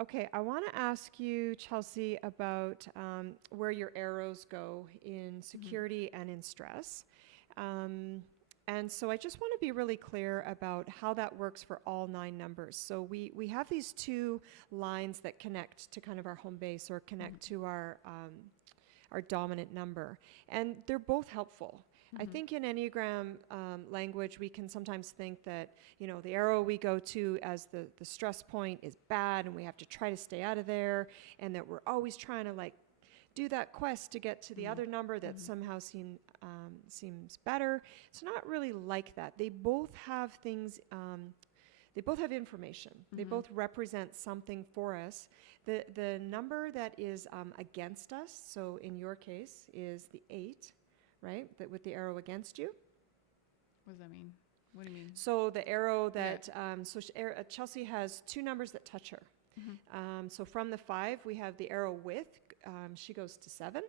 Okay, I want to ask you, Chelsey, about where your arrows go in security and in stress. Um, and so I just want to be really clear about how that works for all 9 numbers. So we have these 2 lines that connect to kind of our home base or connect to our dominant number. And they're both helpful. I think in Enneagram language, we can sometimes think that, the arrow we go to as the stress point is bad and we have to try to stay out of there, and that we're always trying to do that quest to get to the other number that somehow seems better. It's not really like that. They both have things, they both have information. They both represent something for us. The number that is against us, so in your case, is the 8. Right? That with the arrow against you. What does that mean? What do you mean? So the arrow that, Chelsey has 2 numbers that touch her. So from the 5, we have the arrow with, she goes to 7.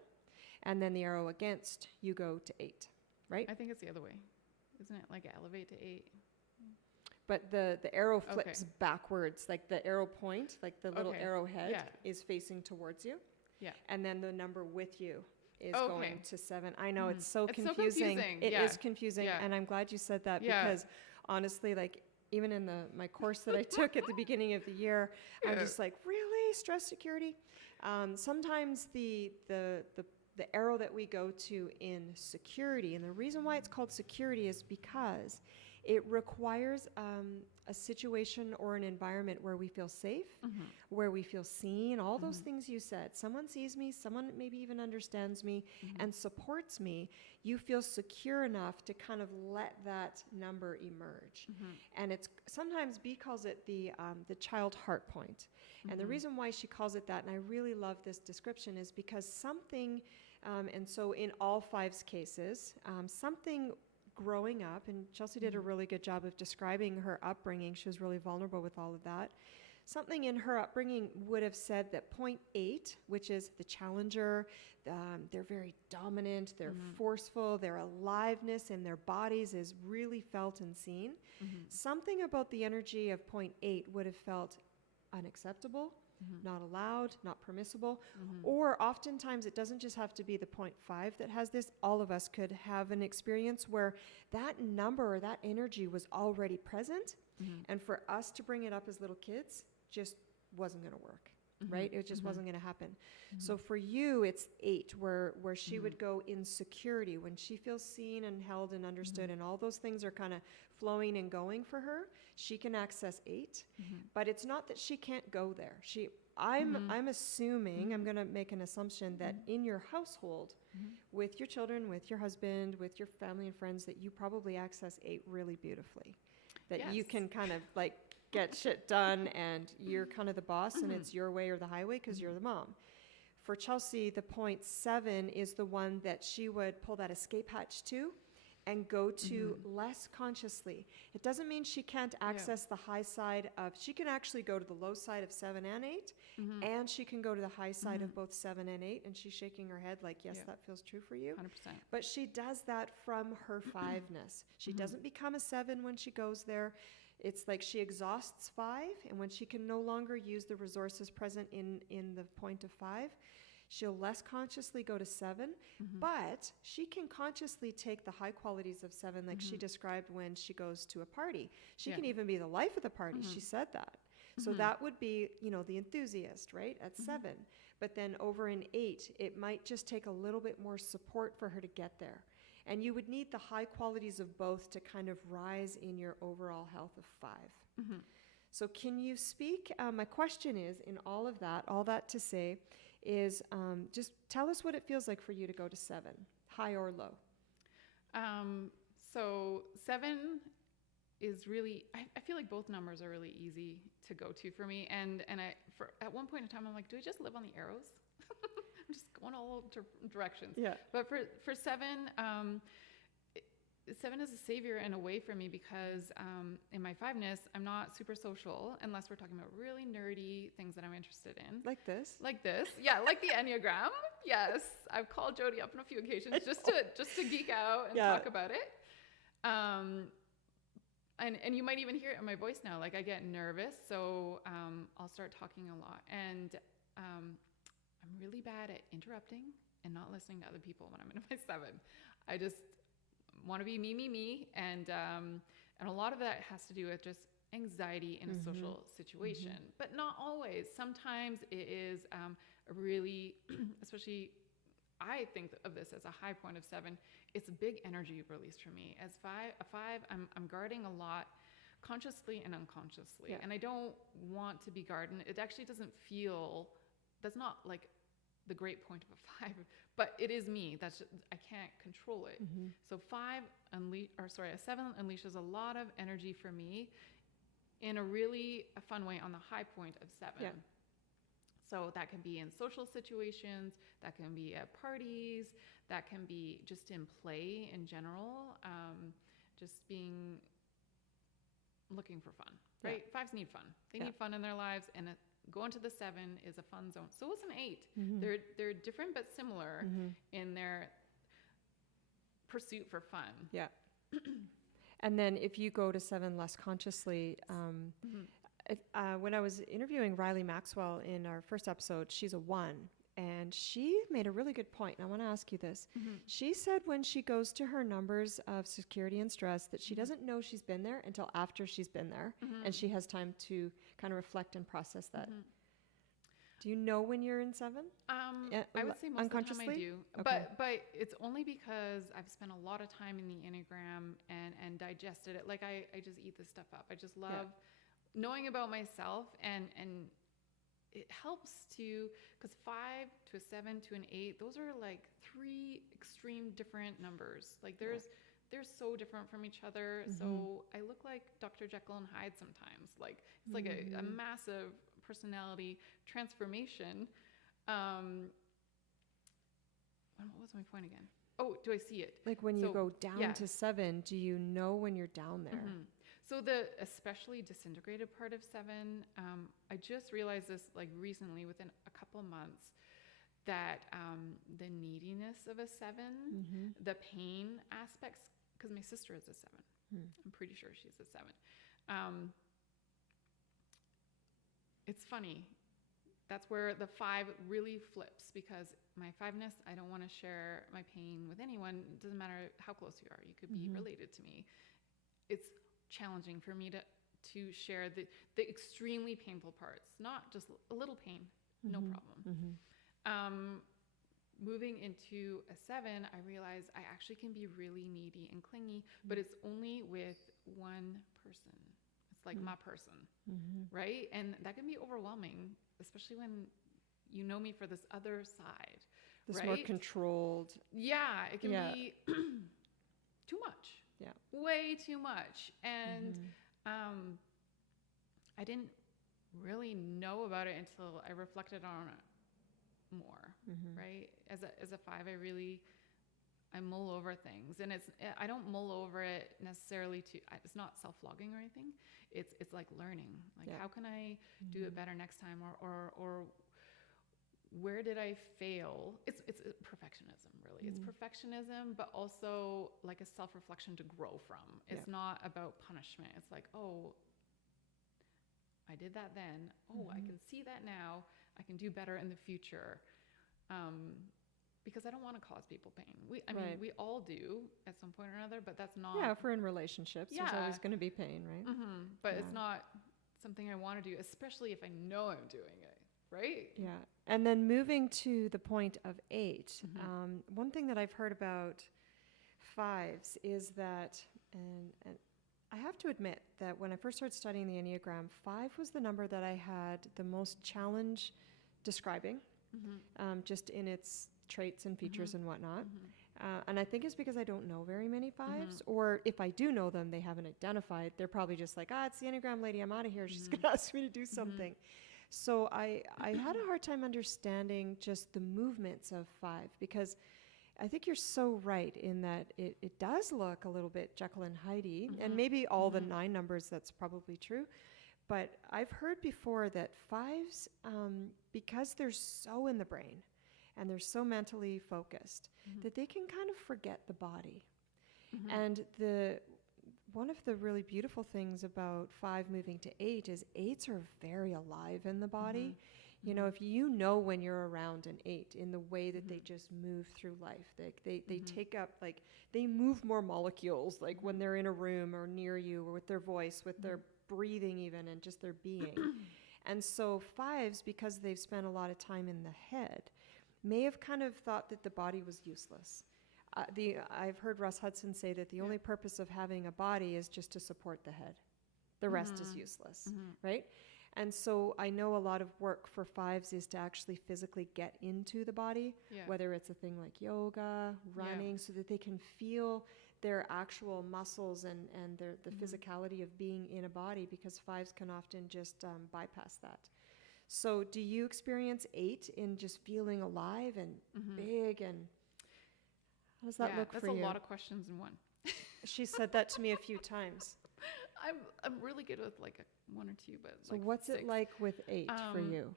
And then the arrow against, you go to 8, right? I think it's the other way. Isn't it like elevate to 8? But the arrow flips backwards, like the arrow point, like the little arrowhead is facing towards you. Yeah. And then the number with you is going to 7. I know it's so confusing. It is confusing, and I'm glad you said that because honestly, even in my course that I took at the beginning of the year, I'm just like, really, stress security. Sometimes the arrow that we go to in security, and the reason why it's called security is because it requires a situation or an environment where we feel safe, where we feel seen, all those things you said. Someone sees me, someone maybe even understands me and supports me. You feel secure enough to kind of let that number emerge. And it's sometimes B calls it the child heart point. And the reason why she calls it that, and I really love this description, is because something, and so in all 5's cases, something growing up, and Chelsey did a really good job of describing her upbringing. She was really vulnerable with all of that. Something in her upbringing would have said that point 8, which is the challenger, they're very dominant, they're forceful, their aliveness in their bodies is really felt and seen. Something about the energy of point 8 would have felt unacceptable, not allowed, not permissible, or oftentimes it doesn't just have to be the 0.5 that has this. All of us could have an experience where that number or that energy was already present, and for us to bring it up as little kids just wasn't going to work, right? It just wasn't going to happen. So for you, it's 8, where she would go in security when she feels seen and held and understood, and all those things are kind of flowing and going for her. She can access 8, but it's not that she can't go there. I'm assuming, I'm going to make an assumption that in your household, with your children, with your husband, with your family and friends, that you probably access 8 really beautifully. That you can kind of get shit done, and you're kind of the boss, and it's your way or the highway because you're the mom. For Chelsey, the 0.7 is the one that she would pull that escape hatch to and go to less consciously. It doesn't mean she can't access the high side of, she can actually go to the low side of 7 and 8, and she can go to the high side of both 7 and 8, and she's shaking her head like, yes, that feels true for you. 100%. But she does that from her 5-ness. She doesn't become a 7 when she goes there. It's like she exhausts 5, and when she can no longer use the resources present in the point of 5, she'll less consciously go to 7, but she can consciously take the high qualities of 7, like she described when she goes to a party. She can even be the life of the party. She said that. So that would be, the enthusiast, right, at 7. But then over in 8, it might just take a little bit more support for her to get there. And you would need the high qualities of both to kind of rise in your overall health of 5. So can you speak? My question is, in all that to say, is just tell us what it feels like for you to go to 7, high or low. So 7 is really, I feel like both numbers are really easy to go to for me. And at one point in time, I'm like, do I just live on the arrows? I'm just going all directions. Yeah. But for 7, 7 is a savior in a way for me because in my 5-ness, I'm not super social unless we're talking about really nerdy things that I'm interested in. Like this? Yeah, like the Enneagram. Yes. I've called Jody up on a few occasions just to geek out and talk about it. and you might even hear it in my voice now. Like I get nervous, so I'll start talking a lot, and I'm really bad at interrupting and not listening to other people when I'm in my 7. I just want to be me, and a lot of that has to do with just anxiety in a social situation, but not always. Sometimes it is a really, especially. I think of this as a high point of 7. It's a big energy release for me. As a 5, I'm guarding a lot, consciously and unconsciously. And I don't want to be guarded. It actually doesn't feel, that's not like the great point of a 5, but it is me. That's just, I can't control it. So a 7 unleashes a lot of energy for me in a really fun way on the high point of 7. Yeah. So that can be in social situations, that can be at parties, that can be just in play in general, just looking for fun, right? Yeah. 5s need fun. They need fun in their lives, and going to the 7 is a fun zone. So is an 8. They're different but similar in their pursuit for fun. Yeah. And then if you go to 7 less consciously, when I was interviewing Riley Maxwell in our first episode, she's a 1, and she made a really good point, and I want to ask you this. She said when she goes to her numbers of security and stress that she doesn't know she's been there until after she's been there, and she has time to kind of reflect and process that. Do you know when you're in 7? I would say most of the time I do, okay. but it's only because I've spent a lot of time in the Enneagram and digested it. Like I just eat this stuff up. I just love knowing about myself, and it helps to, because 5 to a 7 to an 8, those are like 3 extreme different numbers. Like they're so different from each other. So I look like Dr. Jekyll and Hyde sometimes. Like it's like a massive personality transformation. What was my point again? Oh, do I see it? Like when you go down to 7, do you know when you're down there? So the especially disintegrated part of 7, I just realized this like recently within a couple months, that the neediness of a 7, the pain aspects, because my sister is a 7. I'm pretty sure she's a 7. It's funny. That's where the 5 really flips, because my 5-ness, I don't want to share my pain with anyone. It doesn't matter how close you are. You could be related to me. It's challenging for me to share the extremely painful parts, not just a little pain, no problem. Moving into a 7, I realized I actually can be really needy and clingy, but it's only with one person. It's like my person, right? And that can be overwhelming, especially when you know me for this other side, this right? more controlled. Yeah, it can be too much. Yeah. Way too much. And I didn't really know about it until I reflected on it more, right? As a 5, I mull over things, and I don't mull over it necessarily it's not self-flogging or anything. It's like learning, like how can I do it better next time, or where did I fail? It's perfectionism, really. It's perfectionism, but also like a self-reflection to grow from. It's not about punishment. It's like, oh, I did that then. Oh, I can see that now. I can do better in the future. Because I don't want to cause people pain. I mean, we all do at some point or another, but that's not... Yeah, if we're in relationships, there's always going to be pain, right? But it's not something I want to do, especially if I know I'm doing it, right? Yeah. And then moving to the point of 8, one thing that I've heard about 5s is that, and I have to admit that when I first started studying the Enneagram, 5 was the number that I had the most challenge describing, just in its traits and features and whatnot. And I think it's because I don't know very many 5s, or if I do know them, they haven't identified. They're probably just like, it's the Enneagram lady, I'm out of here. She's going to ask me to do something. So I had a hard time understanding just the movements of 5, because I think you're so right in that it does look a little bit Jekyll and Hyde, and maybe all the 9 numbers, that's probably true. But I've heard before that 5s, because they're so in the brain and they're so mentally focused, that they can kind of forget the body. And one of the really beautiful things about 5 moving to 8 is 8s are very alive in the body. Mm-hmm. You know, if you know when you're around an 8 in the way that they just move through life, they take up, like, they move more molecules, like when they're in a room or near you, or with their voice, with their breathing even, and just their being. And so 5s, because they've spent a lot of time in the head, may have kind of thought that the body was useless. I've heard Russ Hudson say that the only purpose of having a body is just to support the head. The rest is useless, right? And so I know a lot of work for 5s is to actually physically get into the body, whether it's a thing like yoga, running, so that they can feel their actual muscles and the physicality of being in a body, because 5s can often just bypass that. So do you experience 8 in just feeling alive and big, and how does that look for you? That's a lot of questions in one. She said that to me a few times. I'm really good with like one or two, but so like what's 6. it like with 8 for you?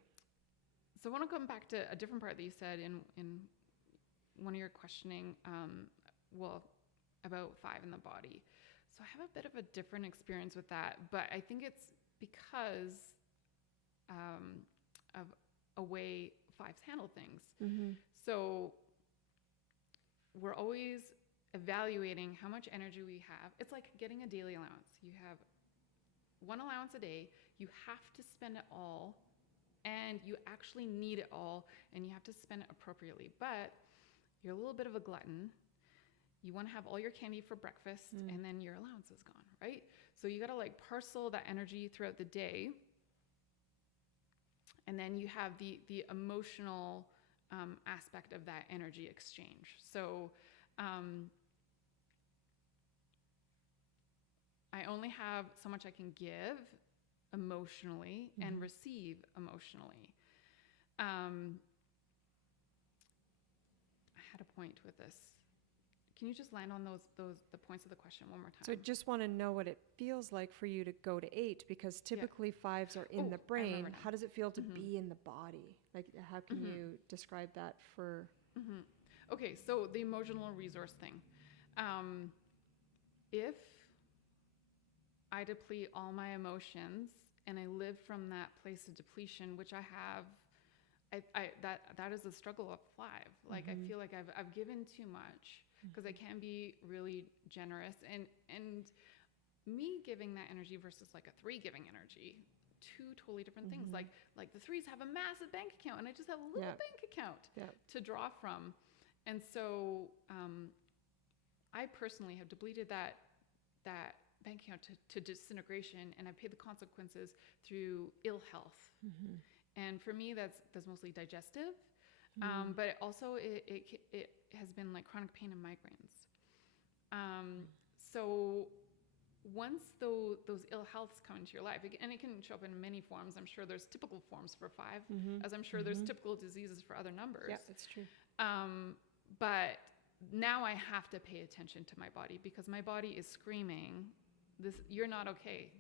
So I want to come back to a different part that you said in one of your questioning, about 5 in the body. So I have a bit of a different experience with that, but I think it's because of a way 5s handle things. So we're always evaluating how much energy we have. It's like getting a daily allowance. You have 1 allowance a day. You have to spend it all, and you actually need it all, and you have to spend it appropriately. But you're a little bit of a glutton. You want to have all your candy for breakfast, and then your allowance is gone, right? So you got to like parcel that energy throughout the day. And then you have the emotional aspect of that energy exchange. So I only have so much I can give emotionally and receive emotionally. I had a point with this. Can you just land on the points of the question one more time? So I just want to know what it feels like for you to go to 8, because typically 5s are in the brain. How does it feel to be in the body? Like, how can you describe that for? Okay, so the emotional resource thing. If I deplete all my emotions and I live from that place of depletion, which I have, that is a struggle of 5. Like, I feel like I've given too much, because I can be really generous, and me giving that energy versus like a 3 giving energy, 2 totally different things. Like the 3s have a massive bank account, and I just have a little bank account to draw from. And so I personally have depleted that bank account to disintegration, and I pay the consequences through ill health. And for me, that's mostly digestive. But also it has been like chronic pain and migraines. So once those ill healths come into your life, and it can show up in many forms. I'm sure there's typical forms for 5, as I'm sure there's typical diseases for other numbers. Yeah, that's true. But now I have to pay attention to my body, because my body is screaming, "This, you're not okay,"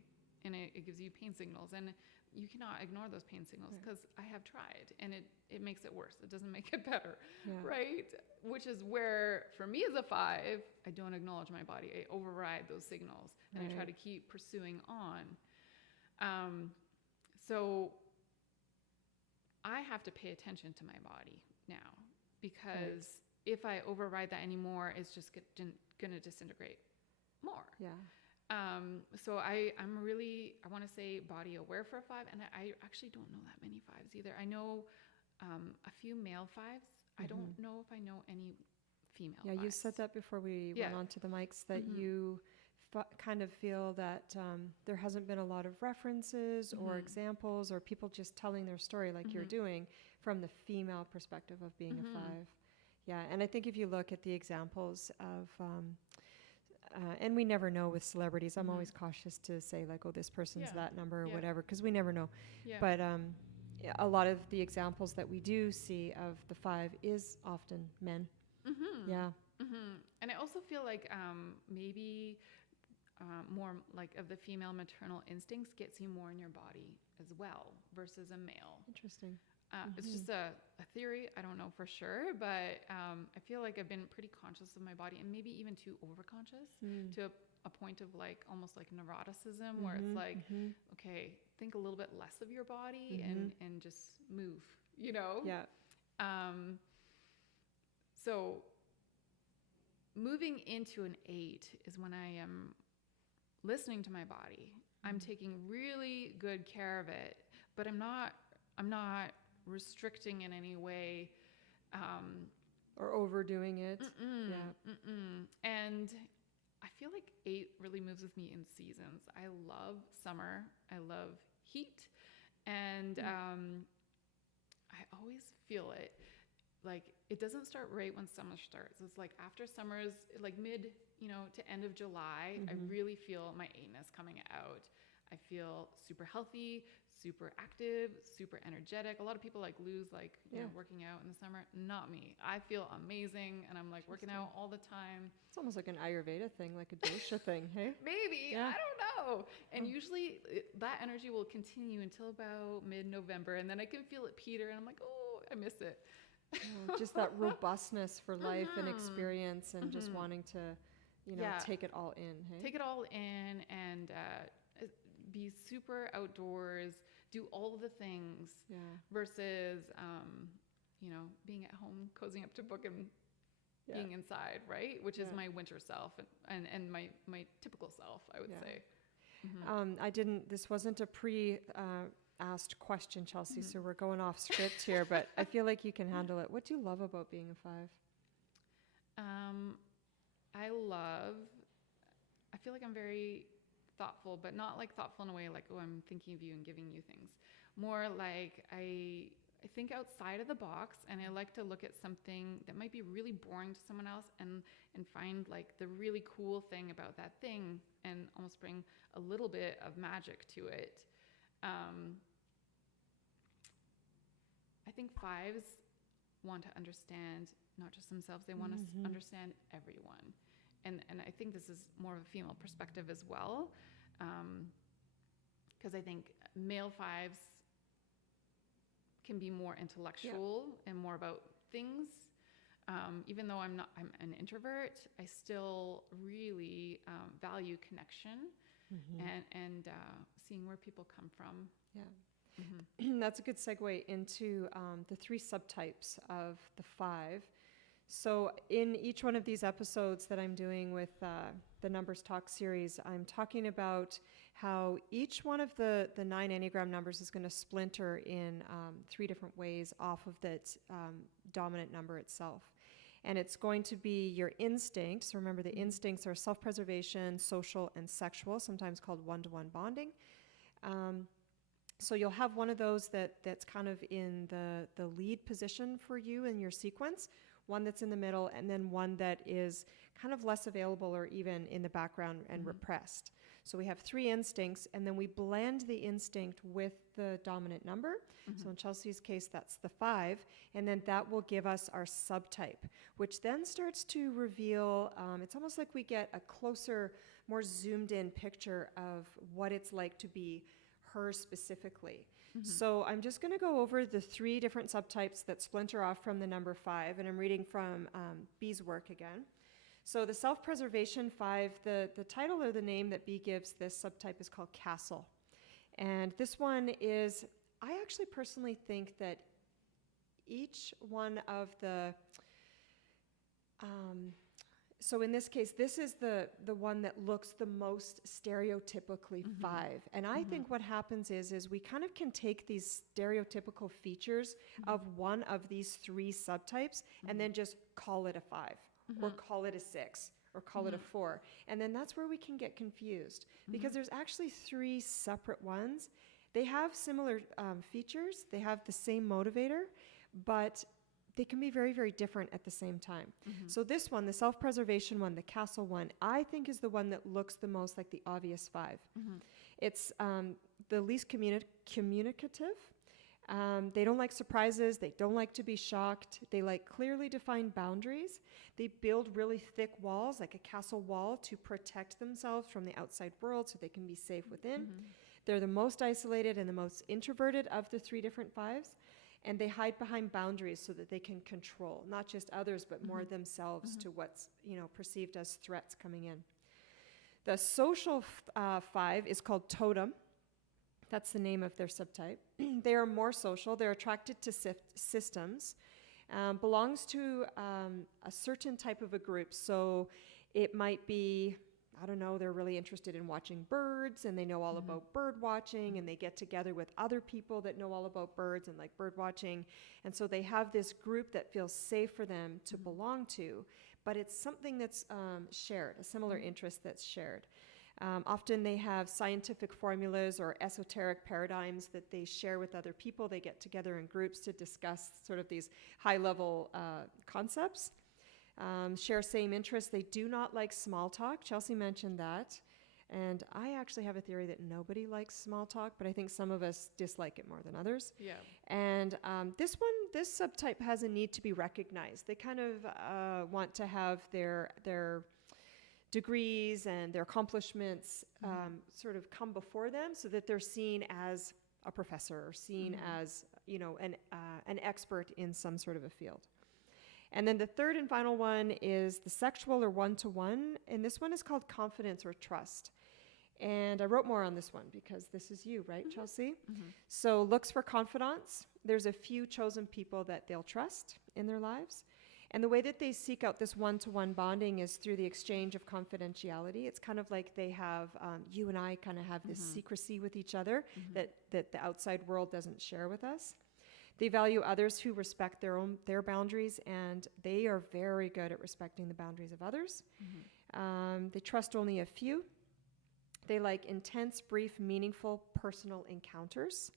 and it gives you pain signals, and you cannot ignore those pain signals, because I have tried, and it makes it worse. It doesn't make it better, right? Which is where, for me as a 5, I don't acknowledge my body. I override those signals, and I try to keep pursuing on. So I have to pay attention to my body now, because if I override that anymore, it's just going to disintegrate more. So I'm really, I want to say body aware for a 5, and I actually don't know that many 5s either. I know a few male 5s. I don't know if I know any female 5s. You said that before we went on to the mics, that you kind of feel that there hasn't been a lot of references or examples, or people just telling their story like you're doing from the female perspective of being a 5. Yeah, and I think if you look at the examples of, and we never know with celebrities, I'm always cautious to say like, oh, this person's that number or whatever, because we never know. But a lot of the examples that we do see of the 5 is often men. And I also feel like maybe more like of the female maternal instincts gets you more in your body as well versus a male. Interesting. It's just a theory. I don't know for sure, but I feel like I've been pretty conscious of my body, and maybe even too overconscious to a point of like almost like neuroticism, where it's like, okay, think a little bit less of your body and just move, you know? Yeah. So moving into an 8 is when I am listening to my body. I'm taking really good care of it, but I'm not restricting in any way. Or overdoing it. And I feel like 8 really moves with me in seasons. I love summer. I love heat. And I always feel it. Like, it doesn't start right when summer starts. It's like after summer's, like mid, to end of July, I really feel my 8-ness coming out. I feel super healthy, super active, super energetic. A lot of people like lose working out in the summer. Not me. I feel amazing, and I'm like working out all the time. It's almost like an Ayurveda thing, like a dosha thing, hey? Maybe. Yeah. I don't know. And usually that energy will continue until about mid-November, and then I can feel it peter, and I'm like, oh, I miss it. Just that robustness for life and experience, and just wanting to, take it all in, hey? Take it all in, and be super outdoors, do all of the things, versus, being at home, cozying up to a book and being inside, right? Which is my winter self and my typical self, I would say. This wasn't a asked question, Chelsey, so we're going off script here, but I feel like you can handle it. What do you love about being a 5? I feel like I'm very thoughtful, but not like thoughtful in a way like, oh, I'm thinking of you and giving you things. More like I think outside of the box, and I like to look at something that might be really boring to someone else and find like the really cool thing about that thing and almost bring a little bit of magic to it. I think 5s want to understand not just themselves, they want to understand everyone. And I think this is more of a female perspective as well, because I think male 5s can be more intellectual and more about things. Even though I'm an introvert, I still really value connection and seeing where people come from. Yeah. That's a good segue into the 3 subtypes of the 5. So in each one of these episodes that I'm doing with the Numbers Talk series, I'm talking about how each one of the 9 Enneagram numbers is going to splinter in 3 different ways off of that dominant number itself. And it's going to be your instincts. Remember, the instincts are self-preservation, social, and sexual, sometimes called one-to-one bonding. So you'll have one of those that's kind of in the lead position for you in your sequence, one that's in the middle, and then one that is kind of less available or even in the background and repressed. So we have 3 instincts, and then we blend the instinct with the dominant number. So in Chelsey's case, that's the 5, and then that will give us our subtype, which then starts to reveal, it's almost like we get a closer, more zoomed in picture of what it's like to be her specifically. So I'm just going to go over the 3 different subtypes that splinter off from the number 5, and I'm reading from B's work again. So the self-preservation 5, the title or the name that B gives this subtype is called Castle. And this one is, I actually personally think that each one of the, so in this case, this is the one that looks the most stereotypically 5. And I think what happens is we kind of can take these stereotypical features of one of these 3 subtypes and then just call it a 5 or call it a 6 or call it a 4. And then that's where we can get confused because there's actually 3 separate ones. They have similar features. They have the same motivator, but they can be very, very different at the same time. So this one, the self-preservation one, the castle one, I think is the one that looks the most like the obvious 5. It's the least communicative. They don't like surprises. They don't like to be shocked. They like clearly defined boundaries. They build really thick walls, like a castle wall, to protect themselves from the outside world so they can be safe within. They're the most isolated and the most introverted of the 3 different 5s. And they hide behind boundaries so that they can control not just others, but more themselves to what's perceived as threats coming in. The social 5 is called totem. That's the name of their subtype. They are more social. They're attracted to systems. Belongs to a certain type of a group. So it might be, I don't know, they're really interested in watching birds and they know all about bird watching, and they get together with other people that know all about birds and like bird watching. And so they have this group that feels safe for them to belong to, but it's something that's shared, a similar interest that's shared. Often they have scientific formulas or esoteric paradigms that they share with other people. They get together in groups to discuss sort of these high-level concepts. Share same interests. They do not like small talk. Chelsey mentioned that. And I actually have a theory that nobody likes small talk, but I think some of us dislike it more than others. Yeah. And this subtype has a need to be recognized. They kind of want to have their degrees and their accomplishments sort of come before them, so that they're seen as a professor or seen as, you know, an expert in some sort of a field. And then the third and final one is the sexual or one-to-one, and this one is called confidence or trust. And I wrote more on this one because this is you, right, Chelsey? So looks for confidants. There's a few chosen people that they'll trust in their lives. And the way that they seek out this one-to-one bonding is through the exchange of confidentiality. It's kind of like they have, you and I kind of have this secrecy with each other that the outside world doesn't share with us. They value others who respect their boundaries, and they are very good at respecting the boundaries of others. They trust only a few. They like intense, brief, meaningful, personal encounters.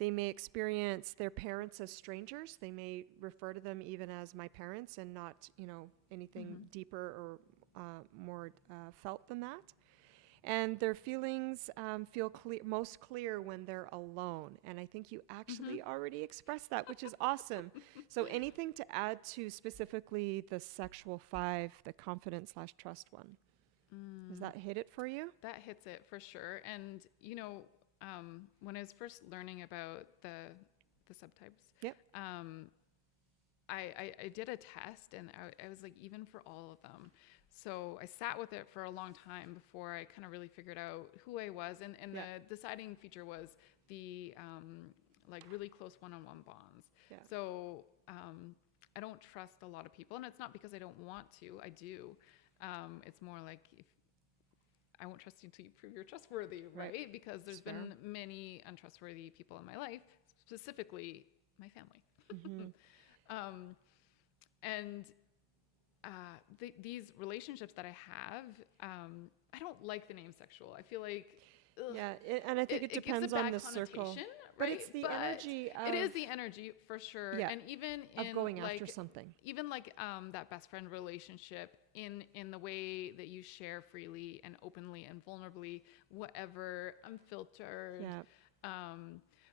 They may experience their parents as strangers. They may refer to them even as my parents and not, you know, anything deeper or more felt than that. And their feelings feel most clear when they're alone. And I think you actually already expressed that, which is awesome. So anything to add to specifically the sexual 5, the confidence/trust one? Does that hit it for you? That hits it for sure. And, you know, when I was first learning about the subtypes, I did a test, and I was like, even for all of them. So I sat with it for a long time before I kind of really figured out who I was. And the deciding feature was the like really close one-on-one bonds. Yeah. So I don't trust a lot of people, and it's not because I don't want to. I do. It's more like, if I won't trust you until you prove you're trustworthy, right? Because there's been many untrustworthy people in my life, specifically my family. These relationships that I have, I don't like the name sexual. I feel like, and I think it depends on the circle. Right? But it's the energy of... It is the energy, for sure. Yeah, and even of going after something. Even like that best friend relationship, in the way that you share freely and openly and vulnerably, whatever, unfiltered. Yeah.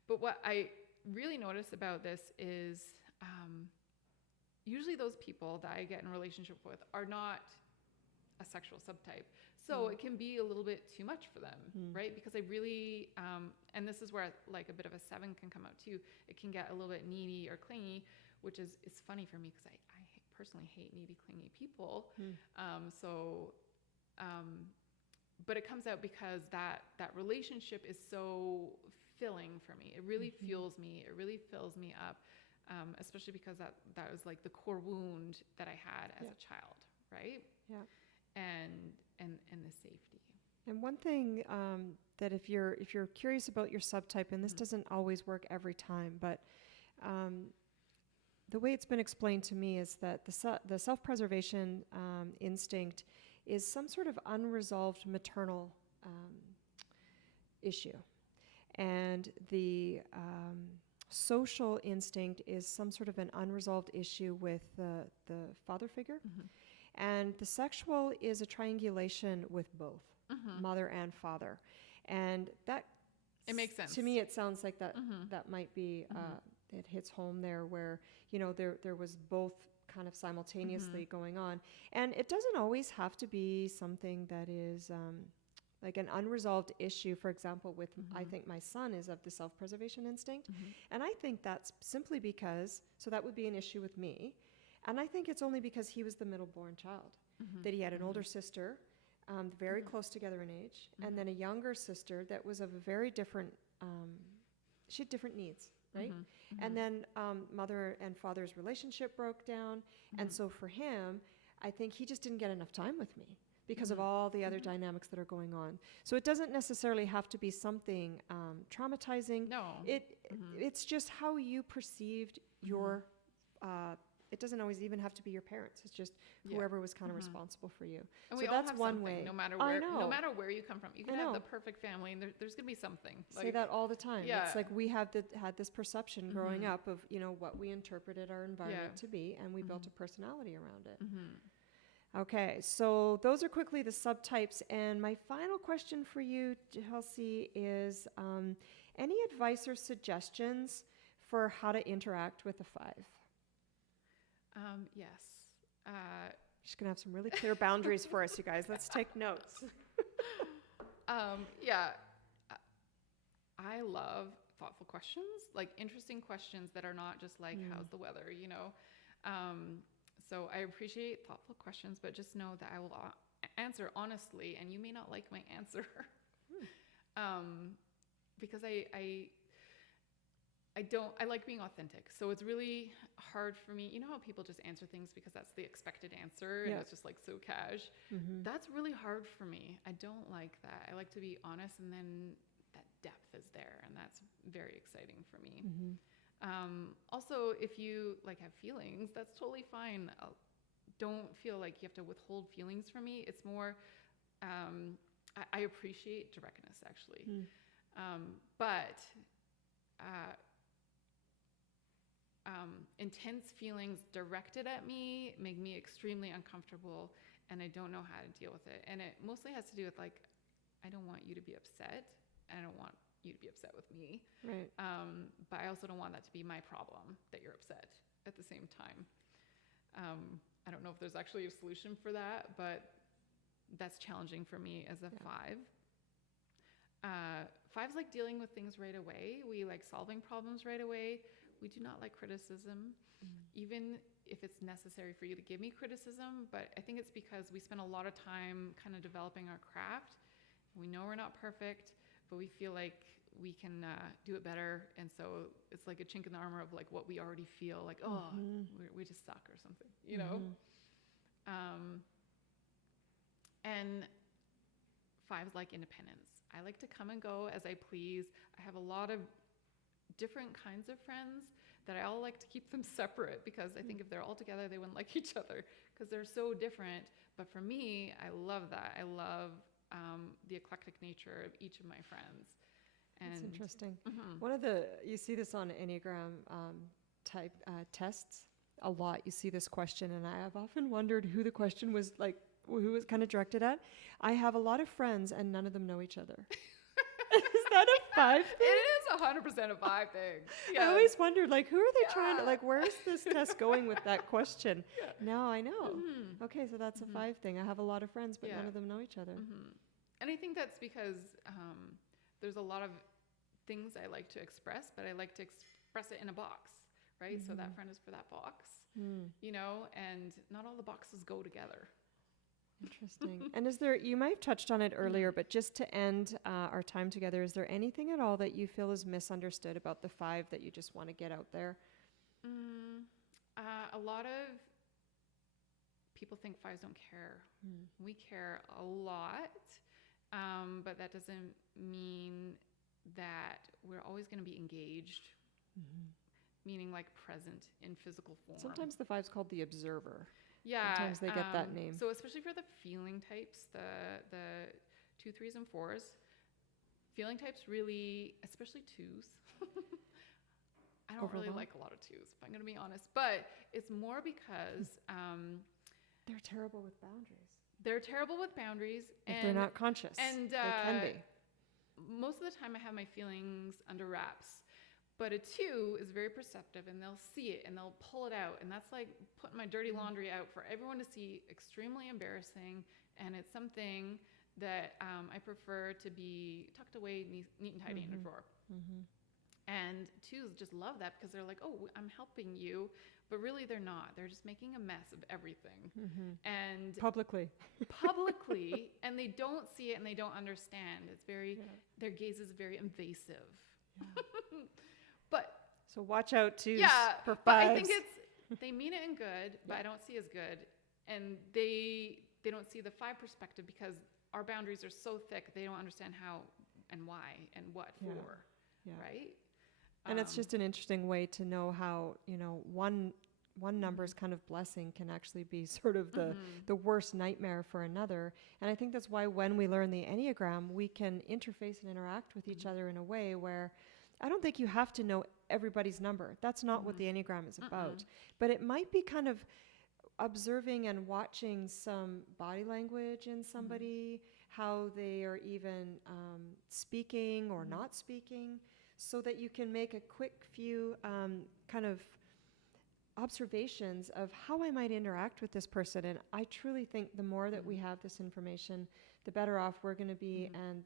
But what I really notice about this is... usually those people that I get in a relationship with are not a sexual subtype. So it can be a little bit too much for them, right? Because I really, and this is where like a bit of a 7 can come out too. It can get a little bit needy or clingy, which is funny for me because I personally hate needy, clingy people. But it comes out because that relationship is so filling for me. It really fuels me. It really fills me up. Especially because that was like the core wound that I had as a child, right? Yeah. And the safety. And one thing that if you're curious about your subtype, and this doesn't always work every time, but the way it's been explained to me is that the self-preservation instinct is some sort of unresolved maternal issue, and the social instinct is some sort of an unresolved issue with the father figure. And the sexual is a triangulation with both mother and father. And that... It makes sense. To me, it sounds like that might be, it hits home there where, you know, there was both kind of simultaneously going on. And it doesn't always have to be something that is... like an unresolved issue, for example, with, I think my son is of the self-preservation instinct. And I think that's simply because, so that would be an issue with me. And I think it's only because he was the middle-born child, that he had an older sister very close together in age, and then a younger sister that was of a very different, she had different needs, right? And then mother and father's relationship broke down, and so for him, I think he just didn't get enough time with me because of all the other dynamics that are going on. So it doesn't necessarily have to be something traumatizing. No. It's just how you perceived your, it doesn't always even have to be your parents. It's just whoever was kind of responsible for you. And so we all that's have one something, way. no matter where you come from. You can have the perfect family, and there's going to be something. Say that all the time. Yeah. It's like we had this perception growing up of, what we interpreted our environment to be, and we built a personality around it. Okay, so those are quickly the subtypes. And my final question for you, Chelsey, is any advice or suggestions for how to interact with a 5? Yes. She's going to have some really clear boundaries for us, you guys. Let's take notes. I love thoughtful questions, like interesting questions that are not just like, how's the weather, So I appreciate thoughtful questions, but just know that I will answer honestly, and you may not like my answer. Because I like being authentic. So it's really hard for me. You know how people just answer things because that's the expected answer and it's just like so cash. That's really hard for me. I don't like that. I like to be honest, and then that depth is there, and that's very exciting for me. Also, if you like have feelings, that's totally fine. Don't feel like you have to withhold feelings from me. It's more, I appreciate directness actually. But intense feelings directed at me make me extremely uncomfortable, and I don't know how to deal with it. And it mostly has to do with like, I don't want you to be upset, and I don't want you to be upset with me. Right. But I also don't want that to be my problem that you're upset at the same time. I don't know if there's actually a solution for that, but that's challenging for me as a 5. 5s like dealing with things right away. We like solving problems right away. We do not like criticism, even if it's necessary for you to give me criticism. But I think it's because we spend a lot of time kind of developing our craft. We know we're not perfect, but we feel like we can do it better. And so it's like a chink in the armor of like what we already feel like, we just suck or something, And 5s like independence. I like to come and go as I please. I have a lot of different kinds of friends that I all like to keep them separate, because I think if they're all together, they wouldn't like each other because they're so different. But for me, I love that. I love the eclectic nature of each of my friends. And that's interesting. You see this on Enneagram type tests a lot. You see this question, and I have often wondered who the question was like, who was kind of directed at. I have a lot of friends, and none of them know each other. Is that a 5 thing? It is 100% a 5 thing. Yeah. I always wondered, like, who are they trying to, like, where's this test going with that question? Now I know. Okay, so that's a 5 thing. I have a lot of friends, but none of them know each other. And I think that's because there's a lot of things I like to express, but I like to express it in a box, right? So that friend is for that box, and not all the boxes go together. Interesting. And you might have touched on it earlier, but just to end our time together, is there anything at all that you feel is misunderstood about the 5 that you just want to get out there? A lot of people think 5s don't care. We care a lot, but that doesn't mean that we're always going to be engaged, meaning like present in physical form. Sometimes the 5's called the observer. Yeah. Sometimes they get that name. So especially for the feeling types, the 2, 3s, and 4s, feeling types really, especially 2s. I don't really like a lot of 2s, if I'm going to be honest. But it's more because they're terrible with boundaries. They're terrible with boundaries. If they're not conscious, and they can be. Most of the time I have my feelings under wraps. But a 2 is very perceptive, and they'll see it, and they'll pull it out. And that's like putting my dirty laundry out for everyone to see. Extremely embarrassing. And it's something that I prefer to be tucked away, neat and tidy in a drawer. And twos just love that because they're like, oh, I'm helping you. But really, they're not. They're just making a mess of everything. And publicly, and they don't see it and they don't understand. It's very, their gaze is very invasive. But so watch out too. For but I think they mean it in good, but I don't see as good. And they don't see the 5 perspective because our boundaries are so thick. They don't understand how and why and what for, right? And it's just an interesting way to know how, one number's kind of blessing can actually be sort of the worst nightmare for another. And I think that's why when we learn the Enneagram, we can interface and interact with each other in a way where I don't think you have to know everybody's number. That's not what the Enneagram is about. But it might be kind of observing and watching some body language in somebody, how they are even speaking or not speaking, so that you can make a quick few kind of observations of how I might interact with this person. And I truly think the more that we have this information, the better off we're going to be, and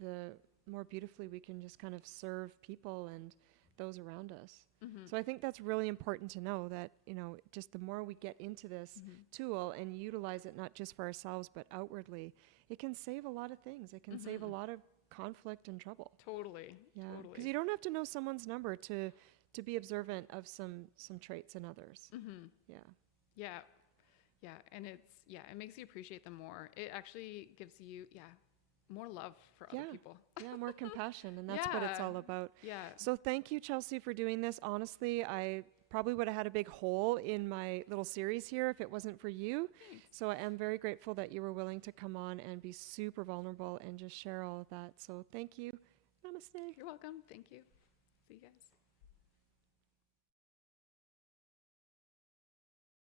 the more beautifully we can just kind of serve people and those around us. So I think that's really important to know that, just the more we get into this tool and utilize it not just for ourselves but outwardly, it can save a lot of things. It can save a lot of conflict and trouble. Totally. Because you don't have to know someone's number to be observant of some traits in others. And it makes you appreciate them more. It actually gives you more love for other people. More compassion, and that's what it's all about. Yeah. So thank you, Chelsey, for doing this. Honestly, I probably would have had a big hole in my little series here if it wasn't for you. Thanks. So I am very grateful that you were willing to come on and be super vulnerable and just share all of that. So thank you. Namaste. You're welcome. Thank you. See you guys.